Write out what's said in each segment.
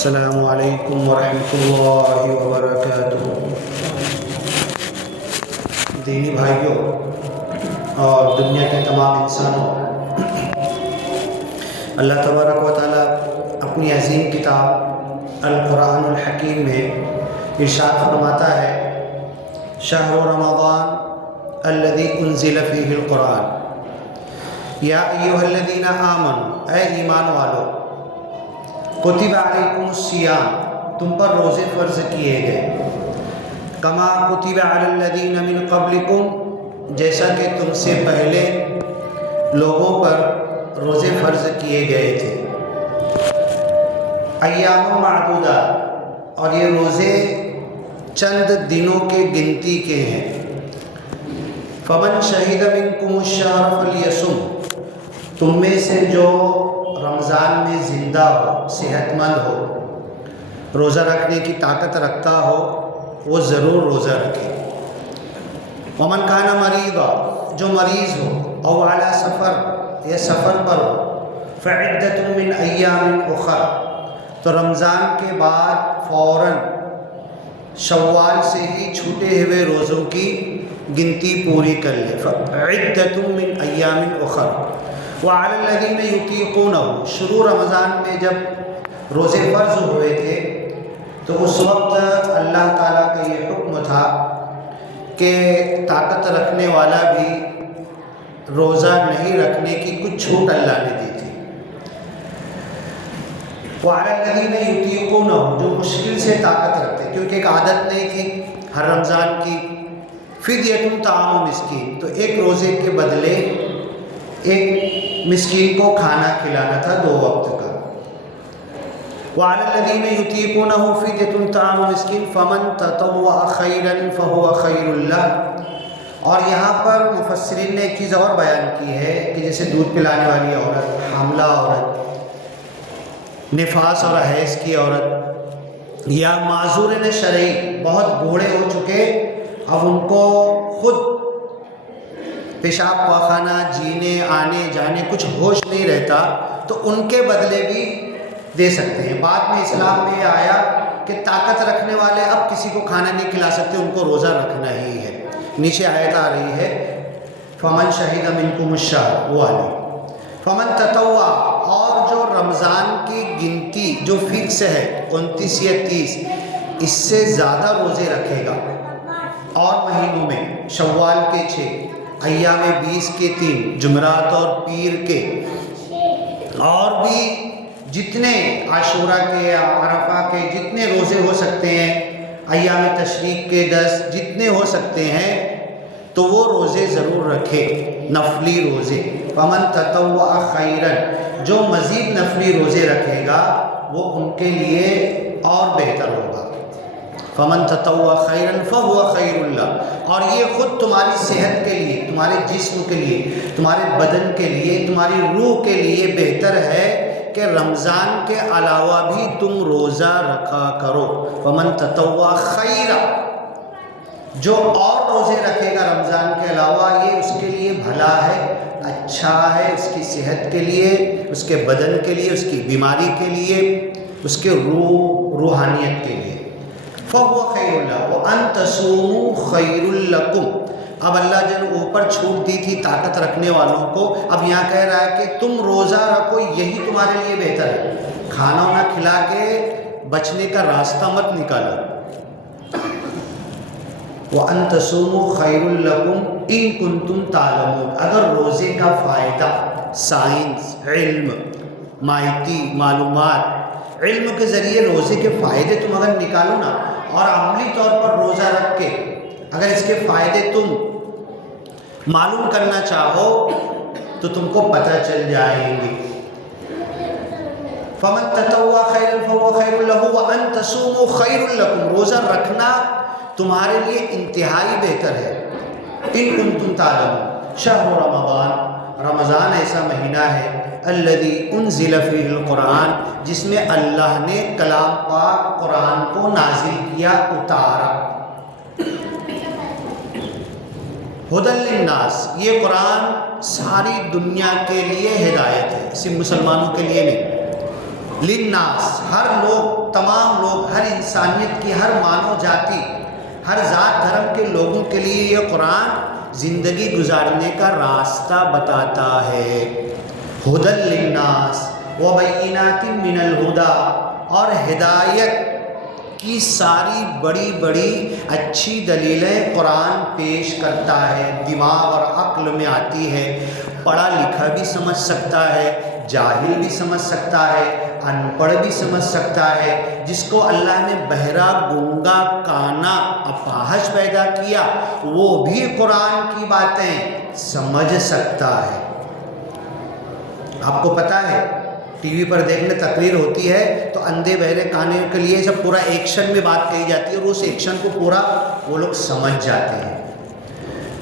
السلام علیکم ورحمۃ اللہ وبرکاتہ۔ دینی بھائیوں اور دنیا کے تمام انسانوں، اللہ تبارک و تعالیٰ اپنی عظیم کتاب القرآن الحکیم میں ارشاد فرماتا ہے، شہر رمضان الذی انزل فیہ القرآن یا ایھا الذین آمنوا، اے ایمان والو، کتب علیکم الصیام، تم پر روزے فرض کیے گئے، کما کتب علی الذین من قبلکم، جیسا کہ تم سے پہلے لوگوں پر روزے فرض کیے گئے تھے، ایام معدودات، اور یہ روزے چند دنوں کے گنتی کے ہیں، فمن شہد منکم الشہر فلیصم، تم میں سے جو رمضان میں زندہ ہو، صحت مند ہو، روزہ رکھنے کی طاقت رکھتا ہو، وہ ضرور روزہ رکھے، ومن کان مریضا، جو مریض ہو، او علی سفر، یا سفر پر ہو، فعدۃ من ایام اخر، تو رمضان کے بعد فوراً شوال سے ہی چھوٹے ہوئے روزوں کی گنتی پوری کر لے، فعدۃ من ایام اخر، وعلی الذین یطیقونہ، شروع رمضان میں جب روزے فرض ہوئے تھے تو اس وقت اللہ تعالیٰ کا یہ حکم تھا کہ طاقت رکھنے والا بھی روزہ نہیں رکھنے کی کچھ چھوٹ اللہ نے دی تھی، وعلی الذین یطیقونہ، جو مشکل سے طاقت رکھتے، کیونکہ ایک عادت نہیں تھی ہر رمضان کی، فدیۃ طعام مسکین، تو ایک روزے کے بدلے ایک مسکین کو کھانا کھلانا تھا 2 وقت کا، وعلی الذین یطیقونہ فدیۃ طعام مسکین فمن تطوع خیرا فہو خیر لہ، اور یہاں پر مفسرین نے ایک چیز اور بیان کی ہے کہ جیسے دودھ پلانے والی عورت، حاملہ عورت، نفاس اور حیض کی عورت، یا معذورین شرعی، بہت بوڑھے ہو چکے، اب ان کو خود پیشاب پاخانہ، جینے آنے جانے کچھ ہوش نہیں رہتا، تو ان کے بدلے بھی دے سکتے ہیں۔ بعد میں اسلام میں یہ آیا کہ طاقت رکھنے والے اب کسی کو کھانا نہیں کھلا سکتے، ان کو روزہ رکھنا ہی ہے۔ نیچے آیت آ رہی ہے، فمن شہد منکم الشہر، وہ والی، فمن تطوع، اور جو رمضان کی گنتی جو فکس ہے 29 یا 30، اس سے زیادہ روزے رکھے گا، اور مہینوں میں شوال کے 6، ایام 20 کے 3، جمعرات اور پیر کے، اور بھی جتنے عاشورہ کے، عرفہ کے، جتنے روزے ہو سکتے ہیں، ایام تشریق کے 10 جتنے ہو سکتے ہیں، تو وہ روزے ضرور رکھے، نفلی روزے، فمن تطوع خیرا، جو مزید نفلی روزے رکھے گا وہ ان کے لیے اور بہتر ہوگا، فمن تطوع خیرا فہو خیر لہ، اور یہ خود تمہاری صحت کے لیے، تمہارے جسم کے لیے، تمہارے بدن کے لیے، تمہاری روح کے لیے بہتر ہے کہ رمضان کے علاوہ بھی تم روزہ رکھا کرو، فمن تطوع خیرا، جو اور روزے رکھے گا رمضان کے علاوہ، یہ اس کے لیے بھلا ہے، اچھا ہے، اس کی صحت کے لیے، اس کے بدن کے لیے، اس کی بیماری کے لیے، اس کے روحانیت کے لیے، فَهُوَ خَيْرٌ لَّكُمْ وَأَن تَصُومُوا خَيْرٌ لَّكُمْ۔ اب اللہ جن اوپر چھوٹ دی تھی طاقت رکھنے والوں کو، اب یہاں کہہ رہا ہے کہ تم روزہ رکھو، یہی تمہارے لیے بہتر ہے، کھانا وانا کھلا کے بچنے کا راستہ مت نکالو، وَأَن تَصُومُوا خَيْرٌ لَّكُمْ إِن كُنتُمْ تَعْلَمُونَ، اگر روزے کا فائدہ، سائنس، علم، ماہیتی، معلومات، علم کے ذریعے روزے کے فائدے تم اگر نکالو نا، اور عملی طور پر روزہ رکھ کے اگر اس کے فائدے تم معلوم کرنا چاہو تو تم کو پتہ چل جائیں گے، فمن تطوع خیرا فہو خیر لہ وان تصوموا خیر لکم، روزہ رکھنا تمہارے لیے انتہائی بہتر ہے، ان کنتم تعلمون، شہر رمضان، رمضان ایسا مہینہ ہے، الذی انزل فیہ القرآن، جس میں اللہ نے کلام پاک قرآن کو نازل کیا، اتارا، ہدی للناس، یہ قرآن ساری دنیا کے لیے ہدایت ہے، صرف مسلمانوں کے لیے نہیں، للناس، ہر لوگ، تمام لوگ، ہر انسانیت کی، ہر مانو جاتی، ہر ذات دھرم کے لوگوں کے لیے یہ قرآن زندگی گزارنے کا راستہ بتاتا ہے۔ ہدی للناس وبینات من الہدی، اور ہدایت کی ساری بڑی بڑی اچھی دلیلیں قرآن پیش کرتا ہے، دماغ اور عقل میں آتی ہے، پڑھا لکھا بھی سمجھ سکتا ہے، جاہل بھی سمجھ سکتا ہے، ان پڑھ بھی سمجھ سکتا ہے۔ جس کو اللہ نے بہرا، گونگا، کانا، اپاہج پیدا کیا، وہ بھی قرآن کی باتیں سمجھ سکتا ہے۔ آپ کو پتہ ہے ٹی وی پر دیکھنے تقریر ہوتی ہے تو اندھے بہرے کانے کے لیے جب پورا ایکشن میں بات کہی جاتی ہے اور اس ایکشن کو پورا وہ لوگ سمجھ جاتے ہیں۔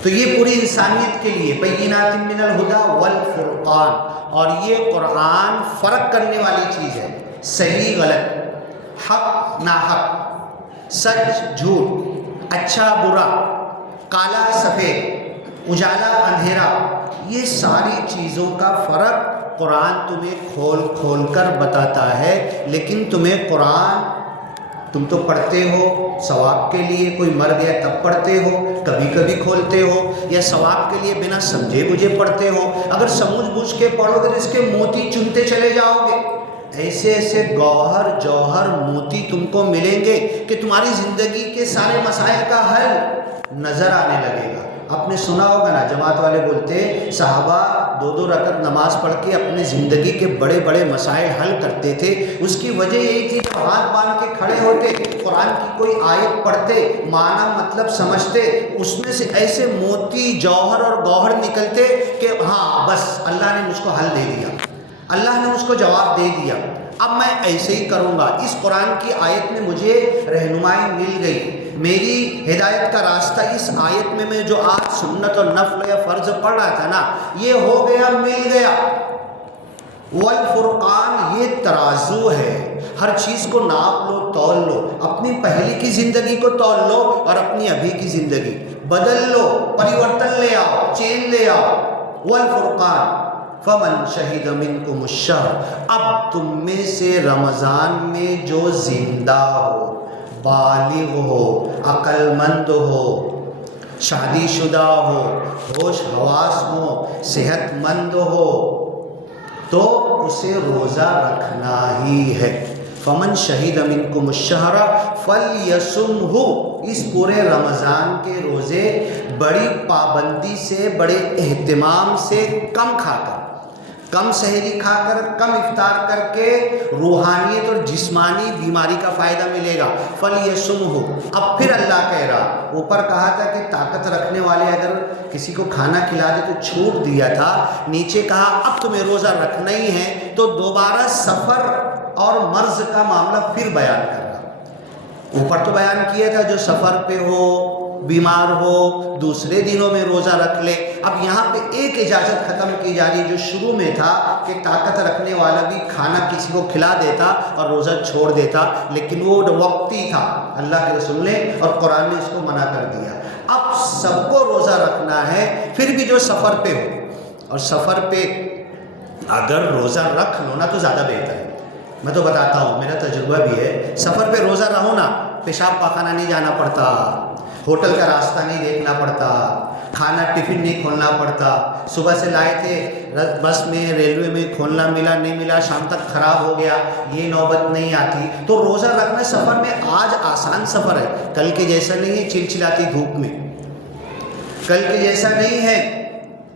تو یہ پوری انسانیت کے لیے بینات من الہدی والفرقان، اور یہ قرآن فرق کرنے والی چیز ہے، صحیح غلط، حق ناحق، سچ جھوٹ، اچھا برا، کالا سفید، اجالا اندھیرا، یہ ساری چیزوں کا فرق قرآن تمہیں کھول کھول کر بتاتا ہے۔ لیکن تمہیں قرآن، تم تو پڑھتے ہو ثواب کے لیے، کوئی مر گیا تب پڑھتے ہو، کبھی کبھی کھولتے ہو، یا ثواب کے لیے بنا سمجھے بجھے پڑھتے ہو۔ اگر سمجھ بوجھ کے پڑھو گے تو اس کے موتی چنتے چلے جاؤ گے۔ ایسے ایسے گوہر جوہر موتی تم کو ملیں گے کہ تمہاری زندگی کے سارے مسائل کا حل نظر آنے لگے گا۔ آپ نے سنا ہوگا نا، جماعت والے بولتے صحابہ 2 رکعت نماز پڑھ کے اپنے زندگی کے بڑے بڑے مسائل حل کرتے تھے۔ اس کی وجہ یہی تھی کہ ہاتھ باندھ کے کھڑے ہوتے، قرآن کی کوئی آیت پڑھتے، معنی مطلب سمجھتے، اس میں سے ایسے موتی جوہر اور گوہر نکلتے کہ ہاں بس اللہ نے مجھ کو حل دے دیا، اللہ نے مجھ کو جواب دے دیا، اب میں ایسے ہی کروں گا۔ اس قرآن کی آیت میں مجھے رہنمائی مل گئی، میری ہدایت کا راستہ اس آیت میں جو آج سنت اور نفل یا فرض پڑھ رہا تھا نا، یہ ہو گیا، مل گیا۔ والفرقان، یہ ترازو ہے، ہر چیز کو ناپ لو، تول لو، اپنی پہلی کی زندگی کو تول لو اور اپنی ابھی کی زندگی بدل لو، پریورتن لے آؤ، چین لے آؤ۔ والفرقان فمن شہد منکم الشہر، اب تم میں سے رمضان میں جو زندہ ہو، بالغ ہو، عقل مند ہو، شادی شدہ ہو، ہوش حواس ہو، صحت مند ہو، تو اسے روزہ رکھنا ہی ہے۔ فمن شہد منکم الشہر فلیصمہ، اس پورے رمضان کے روزے بڑی پابندی سے، بڑے اہتمام سے، کم کھا کر، کم سحری کھا کر، کم افطار کر کے روحانیت اور جسمانی بیماری کا فائدہ ملے گا۔ فلیصمہ، اب پھر اللہ کہہ رہا، اوپر کہا تھا کہ طاقت رکھنے والے اگر کسی کو کھانا کھلا دے تو چھوٹ دیا تھا، نیچے کہا اب تمہیں روزہ رکھنا ہی ہے، تو دوبارہ سفر اور مرض کا معاملہ پھر بیان کر رہا۔ اوپر تو بیان کیا تھا جو سفر پہ ہو، بیمار ہو، دوسرے دنوں میں روزہ رکھ لے، اب یہاں پہ ایک اجازت ختم کی جا رہی جو شروع میں تھا کہ طاقت رکھنے والا بھی کھانا کسی کو کھلا دیتا اور روزہ چھوڑ دیتا، لیکن وہ وقتی تھا، اللہ کے رسول نے اور قرآن نے اس کو منع کر دیا۔ اب سب کو روزہ رکھنا ہے، پھر بھی جو سفر پہ ہو، اور سفر پہ اگر روزہ رکھ لو نا تو زیادہ بہتر ہے۔ میں تو بتاتا ہوں، میرا تجربہ بھی ہے، سفر پہ روزہ رہو نا، پیشاب پاخانہ نہیں جانا پڑتا، ہوٹل کا راستہ نہیں دیکھنا پڑتا، کھانا ٹفن نہیں کھولنا پڑتا، صبح سے لائے تھے بس میں، ریلوے میں، کھولنا ملا نہیں ملا، شام تک خراب ہو گیا، یہ نوبت نہیں آتی۔ تو روزہ رکھنا سفر میں آج آسان سفر ہے، کل کے جیسا نہیں ہے چلچلاتی دھوپ میں، کل کے جیسا نہیں ہے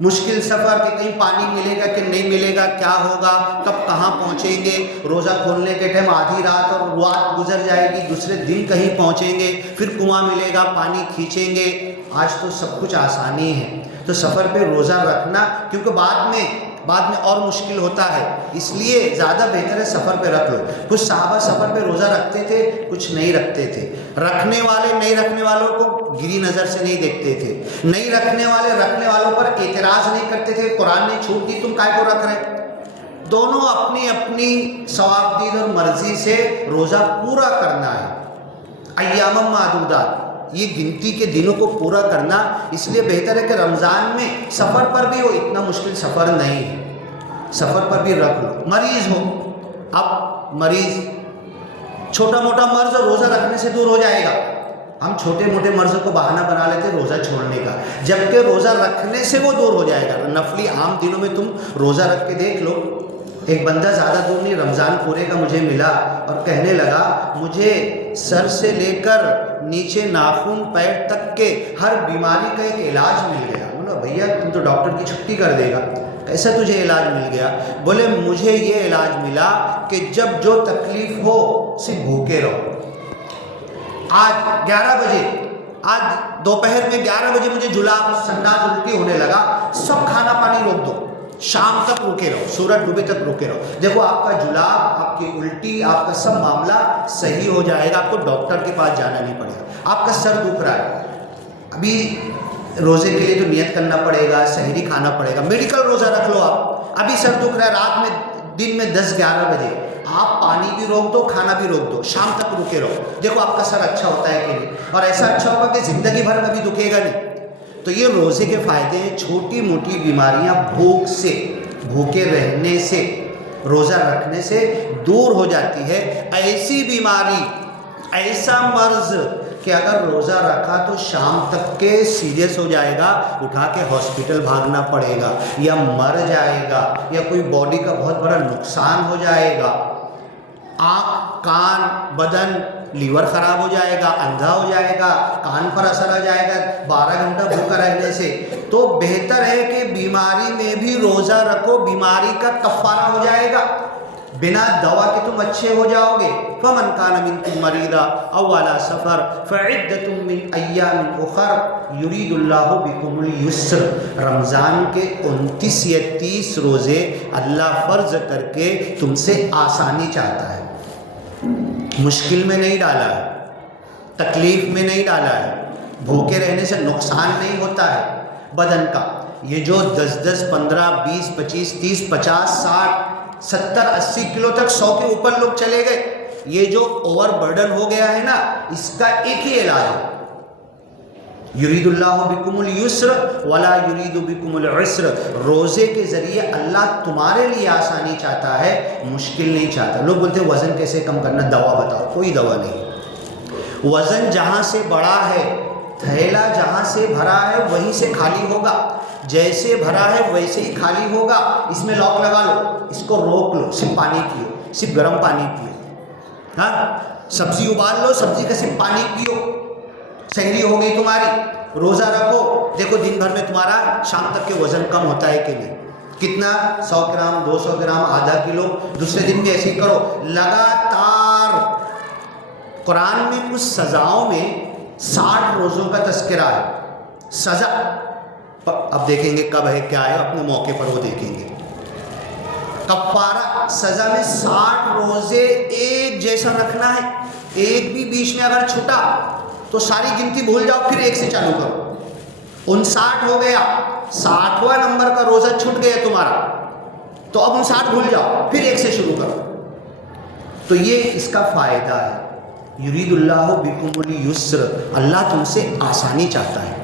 مشکل سفر کہ کہیں پانی ملے گا کہ نہیں ملے گا، کیا ہوگا، کب کہاں پہنچیں گے، روزہ کھولنے کے ٹائم آدھی رات اور رات گزر جائے گی، دوسرے دن کہیں پہنچیں گے، پھر کنواں ملے گا، پانی کھینچیں گے۔ آج تو سب کچھ آسانی ہے، تو سفر پہ روزہ رکھنا، کیونکہ بعد میں اور مشکل ہوتا ہے، اس لیے زیادہ بہتر ہے سفر پہ رکھ لو۔ کچھ صحابہ سفر پہ روزہ رکھتے تھے، کچھ نہیں رکھتے تھے، رکھنے والے نہیں رکھنے والوں کو گری نظر سے نہیں دیکھتے تھے، نہیں رکھنے والے رکھنے والوں پر اعتراض نہیں کرتے تھے، قرآن نے چھوٹ دی تم کائے کو رکھ رہے۔ دونوں اپنی اپنی ثواب دید اور مرضی سے روزہ پورا کرنا ہے، ایام معدودات، یہ گنتی کے دنوں کو پورا کرنا، اس لیے بہتر ہے کہ رمضان میں سفر پر بھی ہو، اتنا مشکل سفر نہیں ہے، سفر پر بھی رکھ لو۔ مریض ہو اب مریض چھوٹا موٹا مرض روزہ رکھنے سے دور ہو جائے گا. ہم چھوٹے موٹے مرض کو بہانہ بنا لیتے روزہ چھوڑنے کا، جبکہ روزہ رکھنے سے وہ دور ہو جائے گا. نفلی عام دنوں میں تم روزہ رکھ کے دیکھ لو. ایک بندہ زیادہ دور نہیں، رمضان پورے کا مجھے ملا اور کہنے لگا مجھے سر سے لے کر نیچے ناخن پیر تک کے ہر بیماری کا ایک علاج مل گیا. بولا بھیا تم تو ڈاکٹر کی چھٹی کر دے گا، کیسا تجھے علاج مل گیا؟ بولے مجھے یہ علاج ملا کہ جب جو تکلیف ہو صرف بھوکے رہو. آج 11 بجے، آج دوپہر میں 11 بجے مجھے جلاب سنداز الٹی ہونے لگا، سب کھانا پانی روک دو، شام تک روکے رہو، سورج ڈوبے تک روکے رہو. دیکھو آپ کا جلاب، آپ کی الٹی، آپ کا سب معاملہ صحیح ہو جائے گا. آپ کو ڈاکٹر کے پاس جانا نہیں پڑے گا. آپ کا سر دکھ رہا ہے، ابھی روزے کے لیے تو نیت کرنا پڑے گا، سحری کھانا پڑے گا. میڈیکل روزہ رکھ لو آپ. ابھی سر دکھ رہا ہے رات میں، دن میں 10-11 بجے آپ پانی بھی روک دو، کھانا بھی روک دو، شام تک رکے رہو. دیکھو آپ کا سر اچھا ہوتا ہے کہ نہیں، اور ایسا اچھا ہوگا کہ زندگی بھر کبھی دکھے گا نہیں. تو یہ روزے کے فائدے ہیں. چھوٹی موٹی بیماریاں بھوک سے، بھوکے رہنے سے، روزہ رکھنے سے دور ہو جاتی ہے. ایسی بیماری، ایسا مرض کہ اگر روزہ رکھا تو شام تک کے سیریس ہو جائے گا، اٹھا کے ہاسپٹل بھاگنا پڑے گا، یا مر جائے گا، یا کوئی باڈی کا بہت بڑا نقصان ہو جائے گا. آنکھ، کان، بدن، لیور خراب ہو جائے گا، اندھا ہو جائے گا، کان پر اثر آ جائے گا 12 گھنٹہ بھوکا رہنے سے. تو بہتر ہے کہ بیماری میں بھی روزہ رکھو، بیماری کا کفارہ ہو جائے گا. بنا دوا کے تم اچھے ہو جاؤ گے. فمن کان منکم مریضا او علی سفر فعدۃ من ایام اخر یرید اللہ بکم اليسر. رمضان کے 29 یا 30 روزے اللہ فرض کر کے تم سے آسانی چاہتا ہے، مشکل میں نہیں ڈالا ہے، تکلیف میں نہیں ڈالا ہے. بھوکے رہنے سے نقصان نہیں ہوتا ہے بدن کا. یہ جو 10-10 15 20 25 30 50 60 70 80 کلو تک 100 کے اوپر لوگ چلے گئے، یہ جو اوور برڈن ہو گیا ہے نا، اس کا ایک ہی علاج ہے. یرید اللہ بکم اليسر ولا یرید بکم العسر. روزے کے ذریعے اللہ تمہارے لیے آسانی چاہتا ہے، مشکل نہیں چاہتا. لوگ بولتے ہیں وزن کیسے کم کرنا، دوا بتاؤ. کوئی دوا نہیں. وزن جہاں سے بڑا ہے، تھیلا جہاں سے بھرا ہے وہیں سے خالی ہوگا. جیسے بھرا ہے ویسے ہی خالی ہوگا. اس میں لاک لگا لو، اس کو روک لو، صرف پانی پیو، صرف گرم پانی پیو. ہاں، سبزی ابال لو، سبزی کا صرف پانی پیو، سحری ہو گئی تمہاری. روزہ رکھو، دیکھو دن بھر میں تمہارا شام تک کے وزن کم ہوتا ہے کہ نہیں. کتنا؟ 100 گرام، 200 گرام، آدھا کلو. دوسرے دن بھی ایسے ہی کرو لگاتار. قرآن میں کچھ سزاؤں میں 60 روزوں کا تذکرہ ہے. سزا اب دیکھیں گے کب ہے کیا ہے، اپنے موقع پر وہ دیکھیں گے. کفارہ سزا میں 60 روزے ایک جیسا رکھنا ہے. ایک بھی بیچ میں اگر چھٹا تو ساری گنتی بھول جاؤ، پھر ایک سے چالو کرو. 59 ہو گیا، 60واں نمبر کا روزہ چھٹ گیا تمہارا، تو اب 59 بھول جاؤ، پھر ایک سے شروع کرو. تو یہ اس کا فائدہ ہے. یرید اللہ بکم اليسر، اللہ تم سے آسانی چاہتا ہے.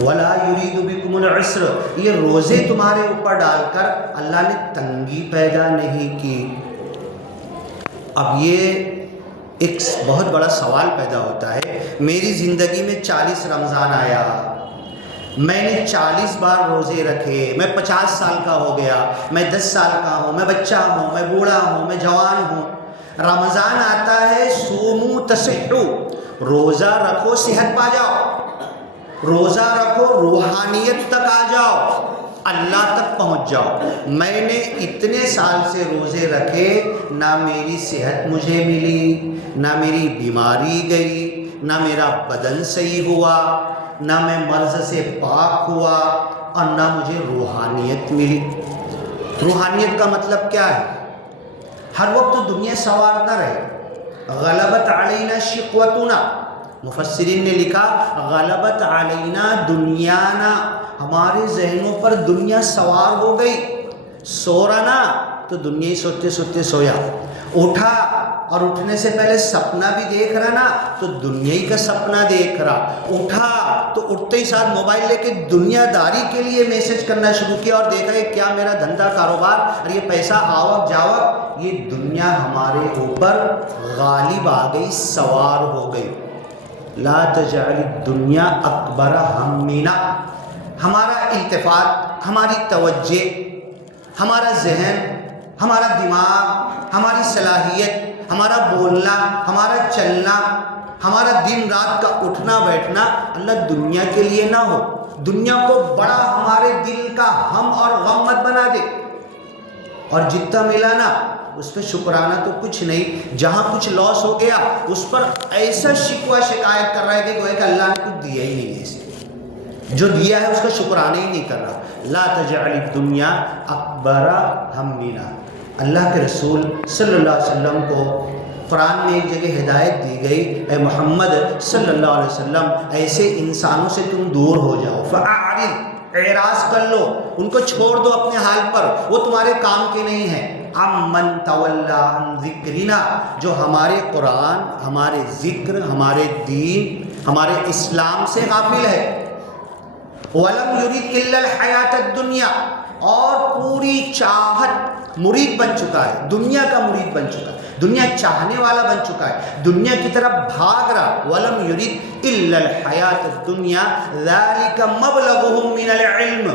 ولا یرید بکم العسر، یہ روزے تمہارے اوپر ڈال کر اللہ نے تنگی پیدا نہیں کی. اب یہ ایک بہت بڑا سوال پیدا ہوتا ہے. میری زندگی میں 40 رمضان آیا، میں نے 40 بار روزے رکھے، میں 50 سال کا ہو گیا، میں 10 سال کا ہوں، میں بچہ ہوں، میں بوڑھا ہوں، میں جوان ہوں. رمضان آتا ہے، صوموا تصحوا، روزہ رکھو صحت پا جاؤ، روزہ رکھو روحانیت تک آ جاؤ، اللہ تک پہنچ جاؤ. میں نے اتنے سال سے روزے رکھے، نہ میری صحت مجھے ملی، نہ میری بیماری گئی، نہ میرا بدن صحیح ہوا، نہ میں مرض سے پاک ہوا، اور نہ مجھے روحانیت ملی. روحانیت کا مطلب کیا ہے؟ ہر وقت دنیا سوار نہ رہے. غلبت علینا شقوتنا، مفسرین نے لکھا غلبت علینا دنیانا، ہمارے ذہنوں پر دنیا سوار ہو گئی. سو رہا نا تو دنیا ہی سوتے سوتے سویا، اٹھا اور اٹھنے سے پہلے سپنا بھی دیکھ رہا نا تو دنیا ہی کا سپنا دیکھ رہا. اٹھا تو اٹھتے ہی ساتھ موبائل لے کے دنیا داری کے لیے میسج کرنا شروع کیا اور دیکھا یہ کیا میرا دھندا کاروبار اور یہ پیسہ آوک جاوک, یہ دنیا ہمارے اوپر غالب آ گئی, سوار ہو گئی. لا تجعل الدنیا اکبر ہمنا. ہمارا التفات, ہماری توجہ, ہمارا ذہن, ہمارا دماغ, ہماری صلاحیت, ہمارا بولنا, ہمارا چلنا, ہمارا دن رات کا اٹھنا بیٹھنا اللہ دنیا کے لیے نہ ہو. دنیا کو بڑا ہمارے دل کا ہم اور غم مت بنا دے, اور جتنا ملا نا اس پہ شکرانہ تو کچھ نہیں. جہاں کچھ لاس ہو گیا اس پر ایسا شکوہ شکایت کر رہا ہے کہ گویا کہ اللہ نے کچھ دیا ہی نہیں ہے, اسے جو دیا ہے اس کا شکرانہ ہی نہیں کر رہا. لا تجعل الدنیا اکبر ہمنا. اللہ کے رسول صلی اللہ علیہ وسلم کو قرآن میں ایک جگہ ہدایت دی گئی, اے محمد صلی اللہ علیہ وسلم ایسے انسانوں سے تم دور ہو جاؤ. فاعرض, اعراض کر لو, ان کو چھوڑ دو اپنے حال پر, وہ تمہارے کام کے نہیں ہیں. امن تولا عن ذکرنا, جو ہمارے قرآن, ہمارے ذکر, ہمارے دین, ہمارے اسلام سے غافل ہے. ولم یرید الا الحیات الدنیا, اور پوری چاہت مرید بن چکا ہے, دنیا کا مرید بن چکا ہے, دنیا چاہنے والا بن چکا ہے, دنیا کی طرف بھاگ رہا. ولم یرید الا الحیات الدنیا ذلک مبلغهم من العلم.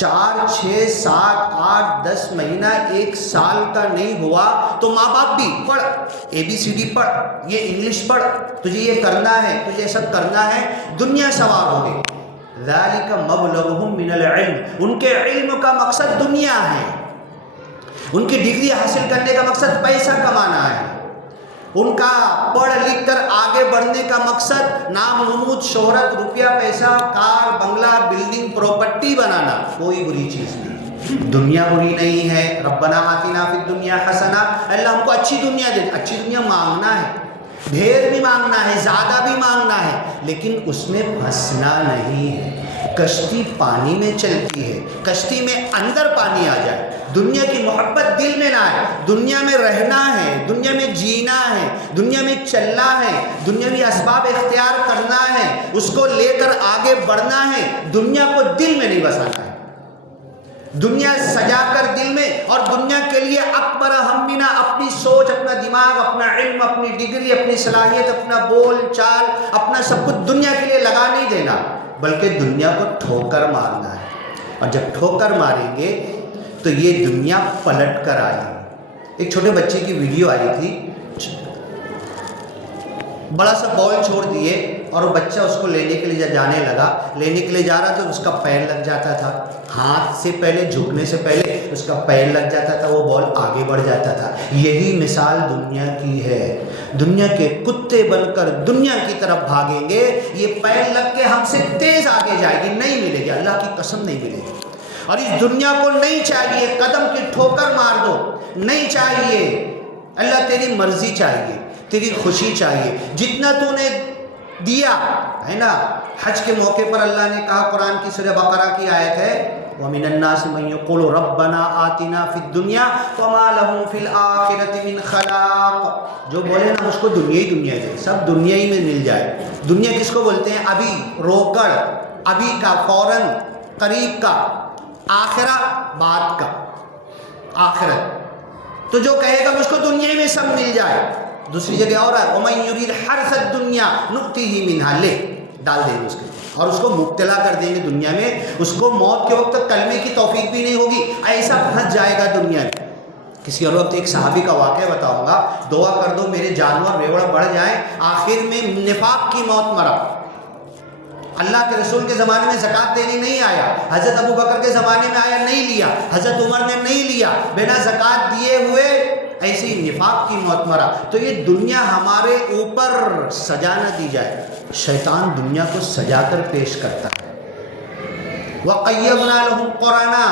4 6 7 8 10 مہینہ 1 سال کا نہیں ہوا تو ماں باپ بھی پڑھ, ABCD پڑھ, یہ انگلش پڑھ, تجھے یہ کرنا ہے, تجھے سب کرنا ہے, دنیا سوار ہو گئی. ذالک مبلغهم من العلم, ان کے علم کا مقصد دنیا ہے, ان کی ڈگری حاصل کرنے کا مقصد پیسہ کمانا ہے, ان کا پڑھ لکھ کر آگے بڑھنے کا مقصد نام نمود, شہرت, روپیہ پیسہ, کار بنگلہ, بلڈنگ, پراپرٹی بنانا. کوئی بری چیز نہیں, دنیا بری نہیں ہے. ربنا آتنا فی الدنیا حسنہ, اللہ ہم کو اچھی دنیا دے. اچھی دنیا مانگنا ہے, ڈھیر بھی مانگنا ہے, زیادہ بھی مانگنا ہے, لیکن اس میں پھنسنا نہیں ہے. کشتی پانی میں چلتی ہے, کشتی میں اندر پانی آ جائے, دنیا کی محبت دل میں نہ آئے. دنیا میں رہنا ہے, دنیا میں جینا ہے, دنیا میں چلنا ہے, دنیاوی اسباب اختیار کرنا ہے, اس کو لے کر آگے بڑھنا ہے. دنیا کو دل میں نہیں بسانا ہے, دنیا سجا کر دل میں, اور دنیا کے لیے اکبر ہمنا, اپنی سوچ, اپنا دماغ, اپنا علم, اپنی ڈگری, اپنی صلاحیت, اپنا بول چال, اپنا سب کچھ دنیا کے لیے لگا نہیں دینا, بلکہ دنیا کو ٹھوکر مارنا ہے. اور جب ٹھوکر ماریں گے تو یہ دنیا پلٹ کر آئے گی. ایک چھوٹے بچے کی ویڈیو آئی تھی, بڑا سا بال چھوڑ دیے اور وہ بچہ اس کو لینے کے لیے جانے لگا, لینے کے لیے جا رہا تو اس کا پیر لگ جاتا تھا, ہاتھ سے پہلے جھکنے سے پہلے اس کا پیر لگ جاتا تھا, وہ بال آگے بڑھ جاتا تھا. یہی مثال دنیا کی ہے. دنیا کے کتے بن کر دنیا کی طرف بھاگیں گے, یہ پیر لگ کے ہم سے تیز آگے جائے گی, نہیں ملے گی, اللہ کی قسم نہیں ملے گی. اور اس دنیا کو نہیں چاہیے قدم کی ٹھوکر مار دو, نہیں چاہیے. اللہ تیری مرضی چاہیے, تیری خوشی چاہیے. جتنا تو نے دیا ہے نا, حج کے موقع پر اللہ نے کہا, قرآن کی سورہ بقرہ کی آیت ہے, وَمِنَ النَّاسِ مَن يَقُولُ رَبَّنَا آتِنَا فِي الدُّنْيَا وَمَا لَهُ فِي الْآخِرَةِ مِنْ خَلَاقٍ. جو بولے نا مجھ کو دنیا ہی دنیا دے, سب دنیا ہی میں مل جائے. دنیا کس کو بولتے ہیں؟ ابھی, روکڑ, ابھی کا, فوراً, قریب کا. آخرہ بعد کا, آخرت. تو جو کہے گا مجھ کو دنیا ہی میں سب مل جائے. دوسری جگہ اور ہے, وَمَن يُرِيدْ حَرْثَ الدُّنْيَا نُؤْتِهِ مِنْهَا, لے ڈال دیں گے اس کے, اور اس کو مبتلا کر دیں گے دنیا میں. اس کو موت کے وقت تک کلمے کی توفیق بھی نہیں ہوگی, ایسا پھنس جائے گا دنیا میں. کسی اور وقت ایک صحابی کا واقعہ بتاؤں گا, دعا کر دو میرے جانور ریوڑ بڑھ جائیں, آخر میں نفاق کی موت مرا. اللہ کے رسول کے زمانے میں زکوٰۃ دینے نہیں آیا, حضرت ابو بکر کے زمانے میں آیا, نہیں لیا, حضرت عمر نے نہیں لیا, بنا زکوٰۃ دیے ہوئے ایسے ہی نفاق کی موت مرا. تو یہ دنیا ہمارے اوپر سجا نہ دی جائے, شیطان دنیا کو سجا کر پیش کرتا ہے. وَقَيَّضْنَا لَهُمْ قُرَنَا,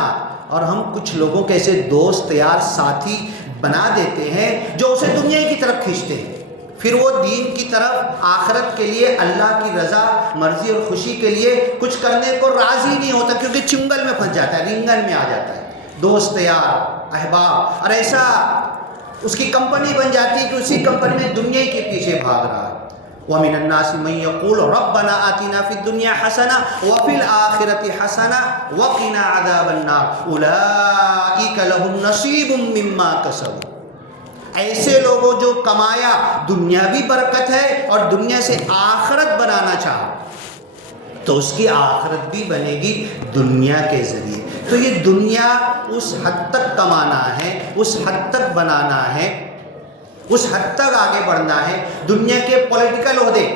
اور ہم کچھ لوگوں کے ایسے دوست یار ساتھی بنا دیتے ہیں جو اسے دنیا کی طرف کھینچتے ہیں, پھر وہ دین کی طرف, آخرت کے لیے, اللہ کی رضا مرضی اور خوشی کے لیے کچھ کرنے کو راضی نہیں ہوتا, کیونکہ چنگل میں پھنس جاتا ہے, رنگن میں آ جاتا ہے. دوست یار, احباب, اور ایسا اس کی کمپنی بن جاتی ہے کہ اسی کمپنی میں دنیا کے پیچھے بھاگ رہا ہے. وَمِنَ النَّاسِ مَن يَقُولُ رَبَّنَا آتِنَا فِي الدُّنْيَا حَسَنَةً وَفِي الْآخِرَةِ حَسَنَةً وَقِنَا عَذَابَ النَّارِ أُولَٰئِكَ لَهُمْ نَصِيبٌ مِّمَّا كَسَبُوا. ایسے لوگوں جو کمایا, دنیا بھی برکت ہے اور دنیا سے آخرت بنانا چاہا تو اس کی آخرت بھی بنے گی دنیا کے ذریعے. تو یہ دنیا اس حد تک کمانا ہے, اس حد تک بنانا ہے, اس حد تک آگے بڑھنا ہے. دنیا کے پولیٹیکل عہدے,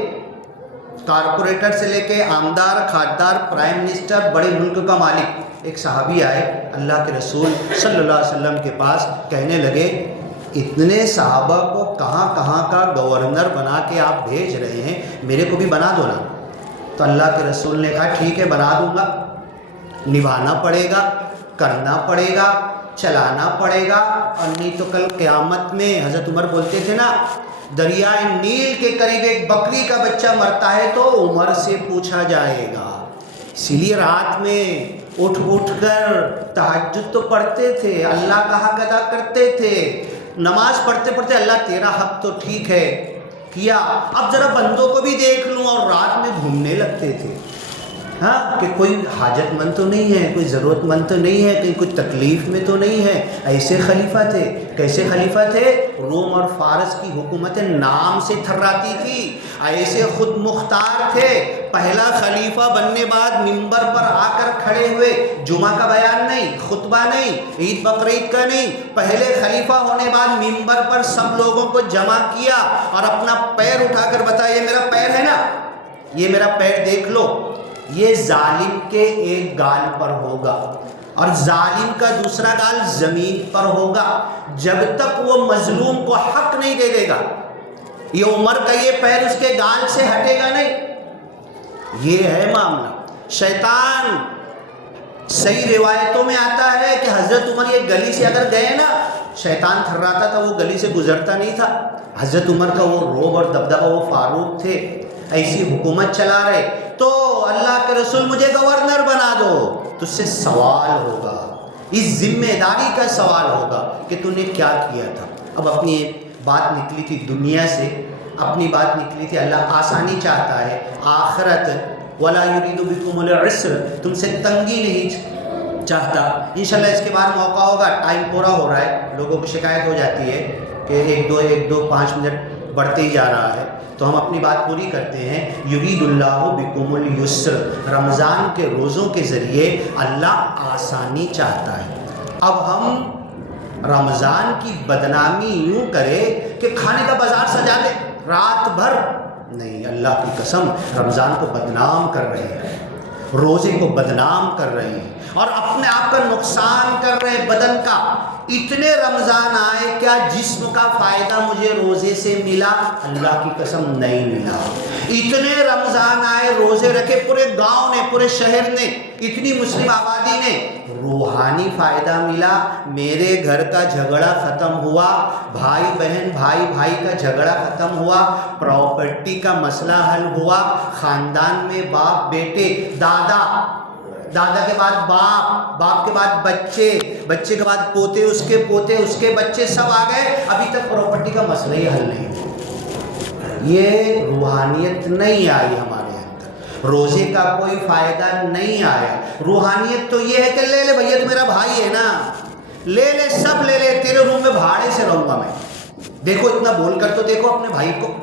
کارپوریٹر سے لے کے آمدار, خاددار, پرائم منسٹر, بڑے ملک کا مالک. ایک صحابی آئے اللہ کے رسول صلی اللہ علیہ وسلم کے پاس, کہنے لگے اتنے صحابہ کو کہاں کہاں کا گورنر بنا کے آپ بھیج رہے ہیں, میرے کو بھی بنا دو نا. تو اللہ کے رسول نے کہا ٹھیک ہے بنا دوں گا, نبھانا پڑے گا, کرنا پڑے گا, چلانا پڑے گا, اور نہیں تو کل قیامت میں حضرت عمر بولتے تھے نا, دریائے نیل کے قریب ایک بکری کا بچہ مرتا ہے تو عمر سے پوچھا جائے گا. اسی لیے رات میں اٹھ اٹھ کر تہجد تو پڑھتے تھے, اللہ کا حق ادا کرتے تھے, نماز پڑھتے پڑھتے اللہ تیرا حق تو ٹھیک ہے کیا, اب ذرا بندوں کو بھی دیکھ لوں, اور رات میں گھومنے لگتے تھے. ہاں کہ کوئی حاجت مند تو نہیں ہے, کوئی ضرورت مند تو نہیں ہے, کہیں کچھ تکلیف میں تو نہیں ہے. ایسے خلیفہ تھے. کیسے خلیفہ تھے؟ روم اور فارس کی حکومتیں نام سے تھراتی تھی. ایسے خود مختار تھے. پہلا خلیفہ بننے بعد ممبر پر آ کر کھڑے ہوئے, جمعہ کا بیان نہیں, خطبہ نہیں, عید بقرعید کا نہیں, پہلے خلیفہ ہونے بعد ممبر پر سب لوگوں کو جمع کیا اور اپنا پیر اٹھا کر بتایا یہ میرا پیر ہے نا, یہ میرا پیر دیکھ لو, یہ ظالم کے ایک گال پر ہوگا اور ظالم کا دوسرا گال زمین پر ہوگا, جب تک وہ مظلوم کو حق نہیں دے دے گا. یہ عمر کا یہ پیر اس کے گال سے ہٹے گا نہیں. یہ ہے معاملہ. شیطان, صحیح روایتوں میں آتا ہے کہ حضرت عمر یہ گلی سے اگر گئے نا, شیطان تھراتا تھا, وہ گلی سے گزرتا نہیں تھا. حضرت عمر کا وہ روب اور دبدبہ, وہ فاروق تھے, ایسی حکومت چلا رہے. تو اللہ کے رسول مجھے گورنر بنا دو, تجھ سے سوال ہوگا, اس ذمہ داری کا سوال ہوگا کہ تو نے کیا کیا تھا. اب اپنی بات نکلی تھی دنیا سے, اپنی بات نکلی تھی, اللہ آسانی چاہتا ہے, آخرت وَلَا يُرِيدُ بِكُمُ الْعُسْرَ, تم سے تنگی نہیں چاہتا. انشاءاللہ اس کے بعد موقع ہوگا. ٹائم پورا ہو رہا ہے, لوگوں کو شکایت ہو جاتی ہے کہ ایک دو 5 منٹ بڑھتے ہی جا رہا ہے, تو ہم اپنی بات پوری کرتے ہیں. یرید اللہ بکم اليسر, رمضان کے روزوں کے ذریعے اللہ آسانی چاہتا ہے. اب ہم رمضان کی بدنامی یوں کرے کہ کھانے کا بازار سجا دے رات بھر, نہیں, اللہ کی قسم رمضان کو بدنام کر رہے ہیں, روزے کو بدنام کر رہے ہیں اور اپنے آپ کا نقصان کر رہے ہیں بدن کا. اتنے رمضان آئے, کیا جسم کا فائدہ مجھے روزے سے ملا؟ اللہ کی قسم نہیں ملا. اتنے رمضان آئے, روزے رکھے پورے گاؤں نے, پورے شہر نے, اتنی مسلم آبادی نے, روحانی فائدہ ملا؟ میرے گھر کا جھگڑا ختم ہوا, بھائی بہن, بھائی بھائی کا جھگڑا ختم ہوا, پراپرٹی کا مسئلہ حل ہوا, خاندان میں باپ بیٹے, دادا کے بعد باپ, باپ کے بعد بچے, بچے کے بعد پوتے, اس کے پوتے, اس کے بچے, سب آ گئے, ابھی تک پراپرٹی کا مسئلہ ہی حل نہیں ہوا. یہ روحانیت نہیں آئی ہمارے اندر, روزے کا کوئی فائدہ نہیں آیا. روحانیت تو یہ ہے کہ لے لے بھیا, تو میرا بھائی ہے نا, لے لے, سب لے لے, تیرے روم میں بھاڑے سے رہوں گا میں. دیکھو اتنا بول کر تو دیکھو اپنے بھائی کو,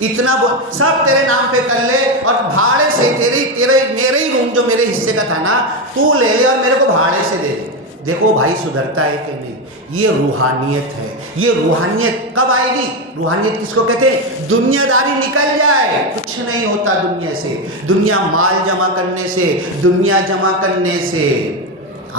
اتنا سب تیرے نام پہ کر لے, اور بھاڑے سے میرے ہی روم جو میرے حصے کا تھا نا, تو لے لے اور میرے کو بھاڑے سے دے دے. دیکھو بھائی سدھرتا ہے کہ نہیں. یہ روحانیت ہے. یہ روحانیت کب آئے گی؟ روحانیت کس کو کہتے ہیں؟ دنیا داری نکل جائے, کچھ نہیں ہوتا دنیا سے, دنیا مال جمع کرنے سے, دنیا جمع کرنے سے.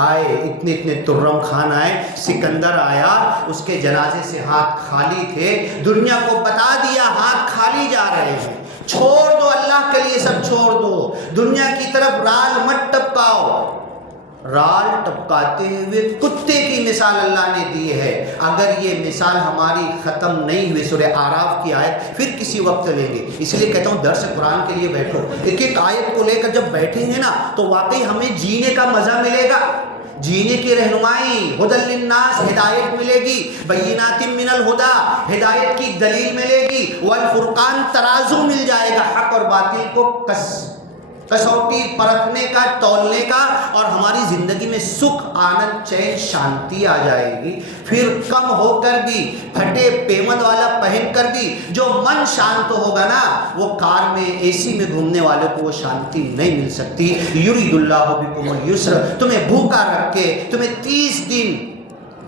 آئے اتنے ترم خان آئے, سکندر آیا, اس کے جنازے سے ہاتھ خالی تھے, دنیا کو بتا دیا ہاتھ خالی جا رہے ہیں. چھوڑ دو, اللہ کے لیے سب چھوڑ دو, دنیا کی طرف رال مت ٹپکاؤ. رال ٹپکاتے ہوئے کتے کی مثال اللہ نے دی ہے. اگر یہ مثال ہماری ختم نہیں ہوئی, سورہ اعراف کی آیت پھر کسی وقت لیں گے. اس لیے کہتا ہوں درس قرآن کے لیے بیٹھو, ایک ایک آیت کو لے کر جب بیٹھیں گے نا تو واقعی ہمیں جینے کا مزہ ملے گا. جینے کی رہنمائی، ہدی للناس ہدایت ملے گی، بینات من الہدا ہدایت کی دلیل ملے گی، والفرقان ترازو مل جائے گا، حق اور باطل کو کسوٹی پرکھنے کا، تولنے کا، اور ہماری زندگی میں سکھ، آنند، چین، شانتی آ جائے گی۔ پھر کم ہو کر بھی، پھٹے پیمند والا پہن کر بھی جو من شانت ہوگا نا، وہ کار میں اے سی میں گھومنے والے کو وہ شانتی نہیں مل سکتی۔ یرید اللہ بکم الیسر، تمہیں بھوکا رکھ کے، تمہیں 30 دن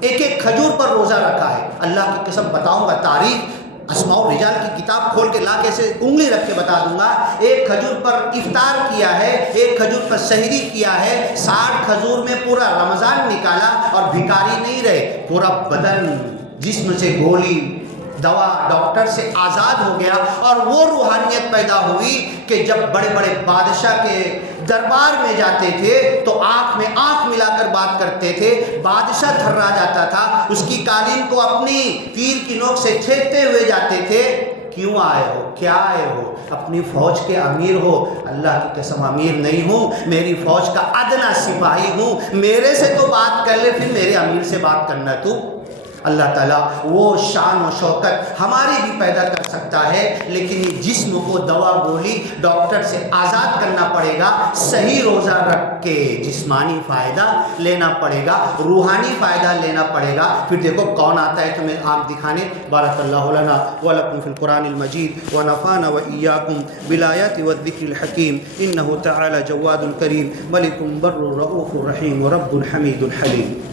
ایک ایک کھجور پر روزہ رکھا ہے۔ اللہ کی قسم بتاؤں گا تاریخ، اسماء الرجال کی کتاب کھول کے لا کے ایسے انگلی رکھ کے بتا دوں گا، ایک کھجور پر افطار کیا ہے، ایک کھجور پر سحری کیا ہے، 60 کھجور میں پورا رمضان نکالا، اور بھکاری نہیں رہے، پورا بدن جسم سے گولی دوا ڈاکٹر سے آزاد ہو گیا، اور وہ روحانیت پیدا ہوئی کہ جب بڑے بڑے بادشاہ کے دربار میں جاتے تھے تو آنکھ میں آنکھ ملا کر بات کرتے تھے، بادشاہ تھرا جاتا تھا، اس کی قالین کو اپنی تیر کی نوک سے چھیدتے ہوئے جاتے تھے۔ کیوں آئے ہو؟ کیا آئے ہو؟ اپنی فوج کے امیر ہو؟ اللہ کی قسم امیر نہیں ہوں، میری فوج کا ادنا سپاہی ہوں، میرے سے تو بات کر لے، پھر میرے امیر سے بات کرنا تو۔ اللہ تعالیٰ وہ شان و شوکت ہماری بھی پیدا کر سکتا ہے، لیکن یہ جسم کو دوا گولی ڈاکٹر سے آزاد کرنا پڑے گا، صحیح روزہ رکھ کے جسمانی فائدہ لینا پڑے گا، روحانی فائدہ لینا پڑے گا۔ پھر دیکھو کون آتا ہے تمہیں آنکھ دکھانے۔ بارک اللہ لنا ولکم فی القرآن المجید ونفعنا وإیاکم بالآیات والذکر الحکیم، انہ تعالی جواد کریم، ملک بر رؤوف رحیم، رب حمید حلیم۔